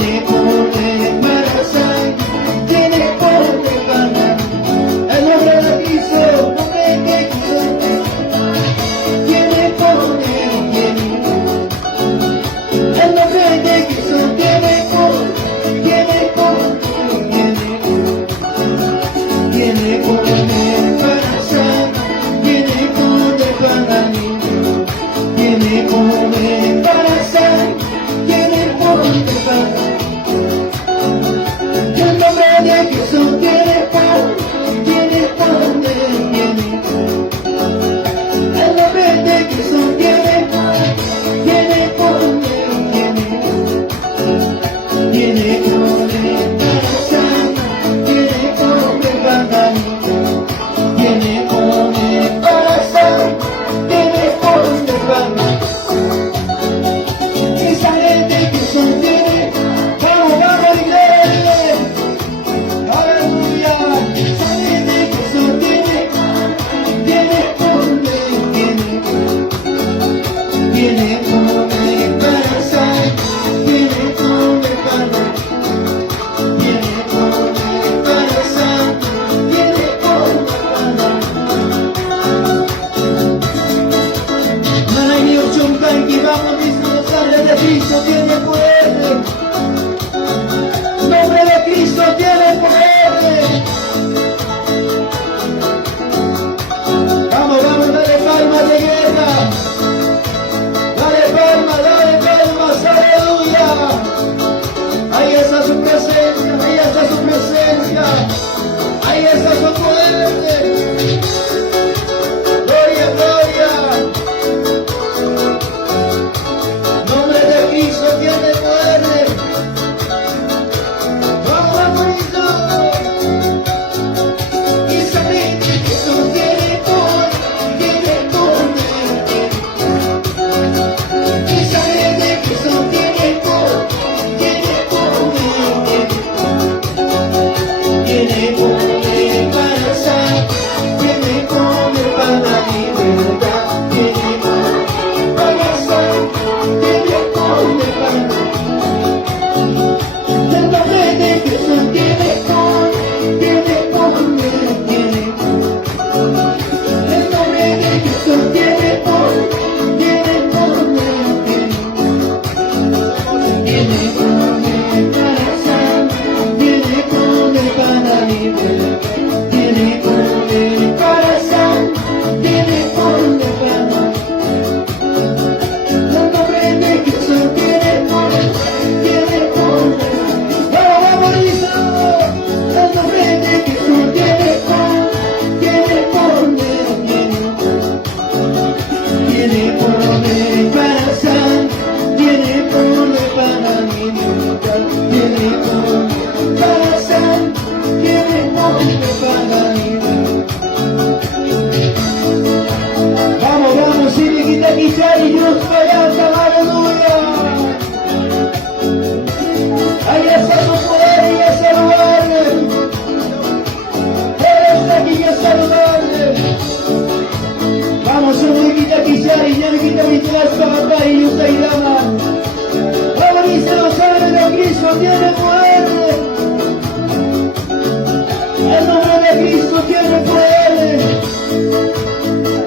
tiene poder para sanar, tiene poder para el nombre de Cristo, nombre de Cristo, tiene poder, el nombre de Cristo tiene poder, tiene poder para sanar, tiene poder para mí, tiene poder para sanar, tiene poder para el nombre de Cristo tiene poder, tiene poder, el nombre de Cristo tiene poder, tiene poder, tiene poder para sanar, tiene poder para mí, tiene poder para sanar, tiene poder para mí. Esa gente que sostiene, vamos iglesia, aleluya. Esa gente que sostiene, tiene poder, tiene poder para sanar, tiene poder para, tiene poder para sanar, tiene poder para. Manay Ochunkan, que vamos mismo, sangre de Cristo tiene poder. Nombre de Cristo tiene poder. Vamos, dale palmas de guerra. Dale palmas, aleluya. Ahí está su presencia, ahí está su presencia. Ahí está su poder. Gloria, gloria. Nombre de Cristo tiene poder. Vamos, y saber que Cristo tiene poder, tiene poder. Y saber que Cristo tiene poder, tiene poder. Tiene poder para sanar, tiene poder para libertad, tiene poder para sanar, tiene poder para. El nombre de Cristo tiene poder, tiene poder, el nombre de Cristo tiene poder, tiene poder, tiene poder para sanar, tiene poder para liberar, tiene poder para sanar, tiene poder para. El nombre de Cristo tiene poder, tiene poder. Vamos, el nombre de Cristo tiene poder, tiene poder, tiene poder para sanar, tiene poder para libertar, tiene poder para sanar, tiene poder para libertar. Vamos, si me quita quizá y Dios para aleluya. Ahí está su poder, ahí es saludable. Él está aquí y es saludable. Vamos, me quita quizá y ya me quita mi para y yo te llama. Vamos, dice los ángeles de Cristo tiene poder. El nombre de Cristo tiene poder.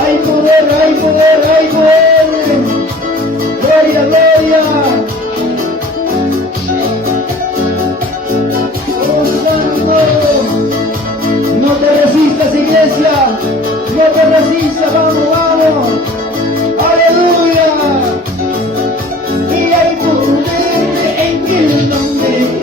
Hay poder, hay poder, hay poder. Gloria, gloria. Oh, Santo. No te resistas, iglesia. No te resistas, vamos, vamos. Aleluya. Y hay poder en el nombre.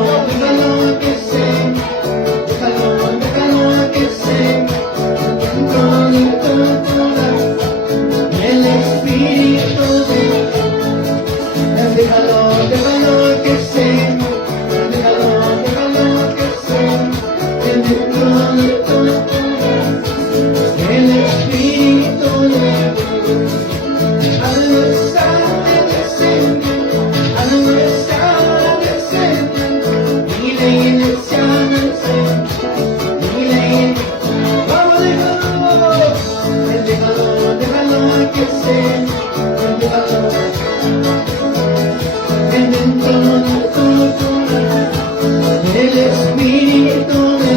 déjalo que se, déjalo que se, dentro de tu corazón, el Espíritu de Dios, déjalo que se, déjalo que se, dentro de tu corazón, el Espíritu de Dios, algo está descendiendo, algo está descendiendo, y la iglesia desciende, y la iglesia, vamos, déjalo que se, déjalo dentro de tu corazón, el Espíritu de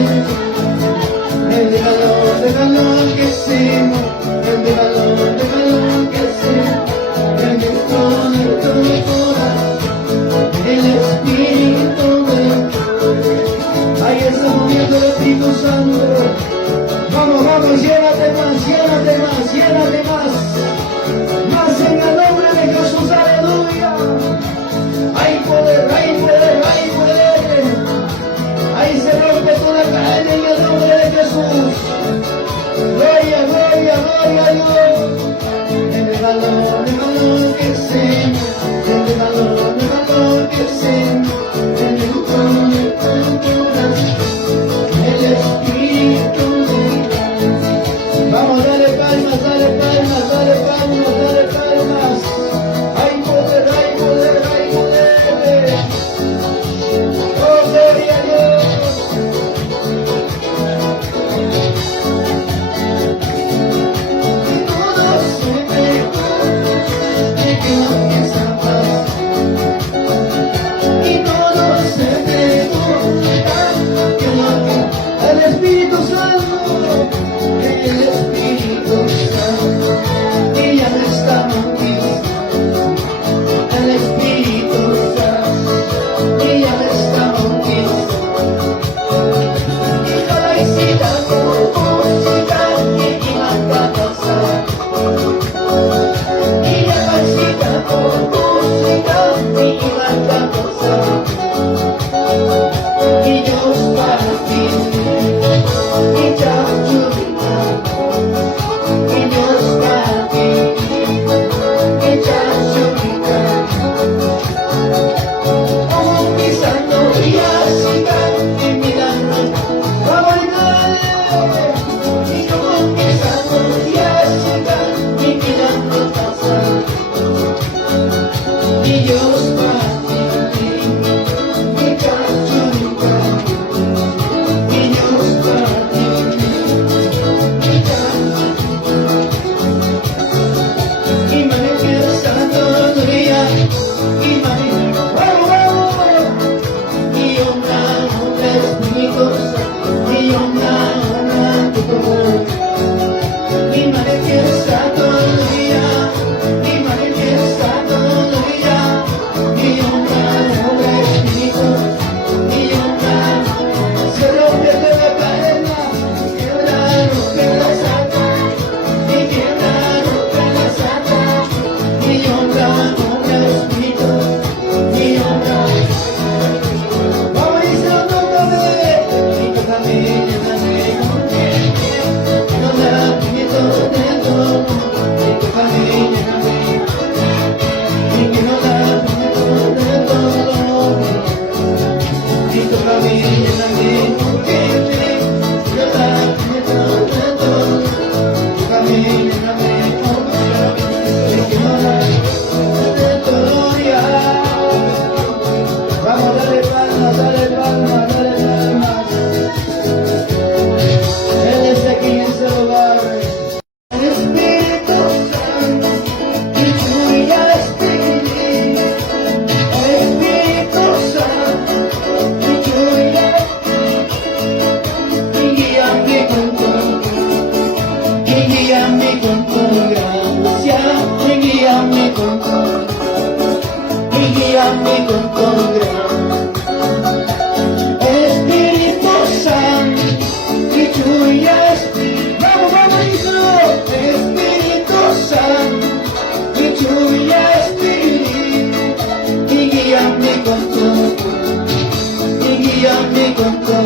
Dios, déjalo que se, déjalo que se, dentro de tu corazón, el Espíritu de Dios. Ahí está moviendo el Espíritu Santo. Vamos, vamos, llénate más, llénate más, llénate más. Más en el nombre de Jesús, aleluya. Hay poder, hay poder, hay poder. Hay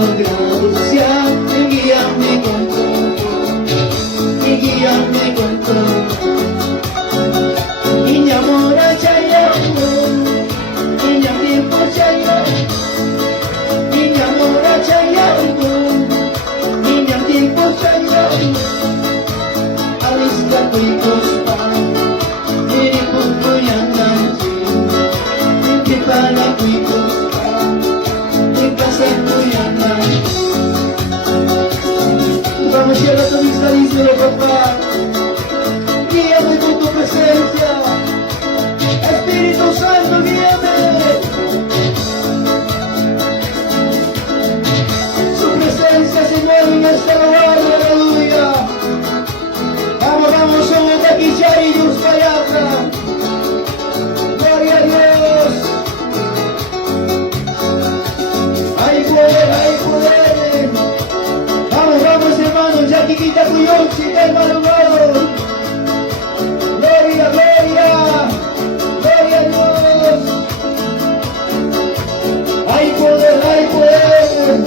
gracia, guíame con todo, guíame con todo. Inyamora chayango, inyamiko chayango, inyamora chayango, inyamiko chayango. Alis ka ko'y kuspa, hiripon ko yan nandiyo, hindi pa na ko'y kuspa, ipasan ko yan nandiyo. Vamos a llevar a tu vista, díselo, papá. Guíame con tu presencia, Espíritu Santo, guíame. Su presencia se mueve en este lugar, aleluya. Vamos, vamos, somos de aquí, ya y Dios para allá. Gloria a Dios. Hay poder, hay poder. Vamos, vamos, hermanos, ya que quita tu yonchi, el malvado. Gloria, gloria, gloria a Dios. Hay poder, hay poder.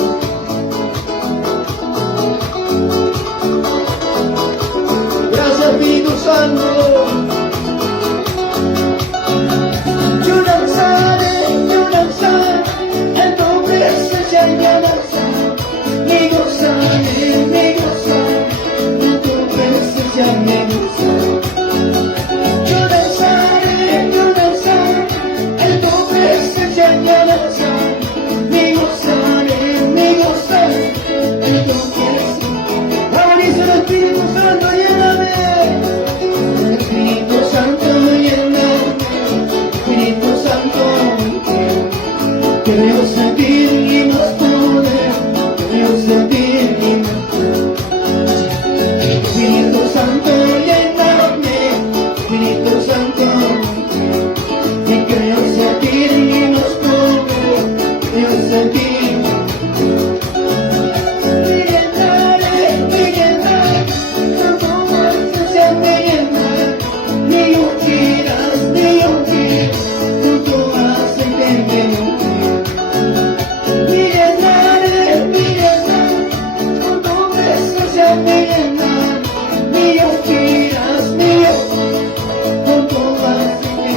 Gracias, Espíritu Santo. Yo danzaré, en tu presencia ya danzaré. Me gozaré, en tu presencia me gozaré. Yo danzaré, en tu presencia ya danzaré. Me gozaré, en tu presencia. Ahora dice el Espíritu Santo, lléname. Espíritu Santo, lléname. Espíritu Santo, quiero sentir y más poder. Quiero sentir y más poder. Espíritu Santo, lléname. Espíritu Santo, y quiero sentir y más poder. Quiero sentir. Me llenaré, con tu presencia me llenaré. Me ungirás, con tu aceite me ungirás. Me llenaré, con tu presencia me llenaré. Me ungirás, con tu aceite.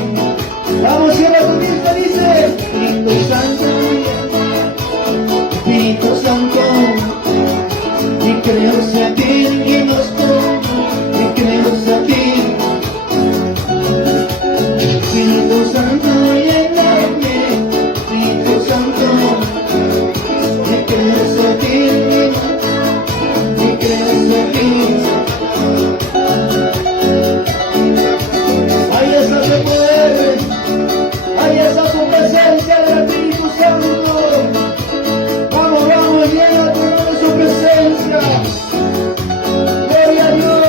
Vamos, cierra tu vista, dice Espíritu Santo, Espíritu Santo, y creo sentir y más todo, y creo sentir. Espíritu Santo, lléname, Espíritu Santo, y creo sentir y creo sentir. Ahí está tu poder, ahí está tu presencia del Espíritu Santo. Vamos, vamos, llénate de su presencia. Gloria a Dios.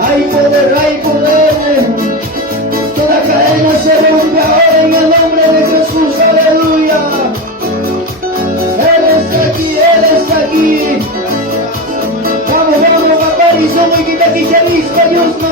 Hay poder, hay poder. Toda cadena se rompe ahora en el nombre de Jesús, aleluya. Él está aquí, Él está aquí. Vamos, vamos, papá, y somos que aquí ya listo, Dios nos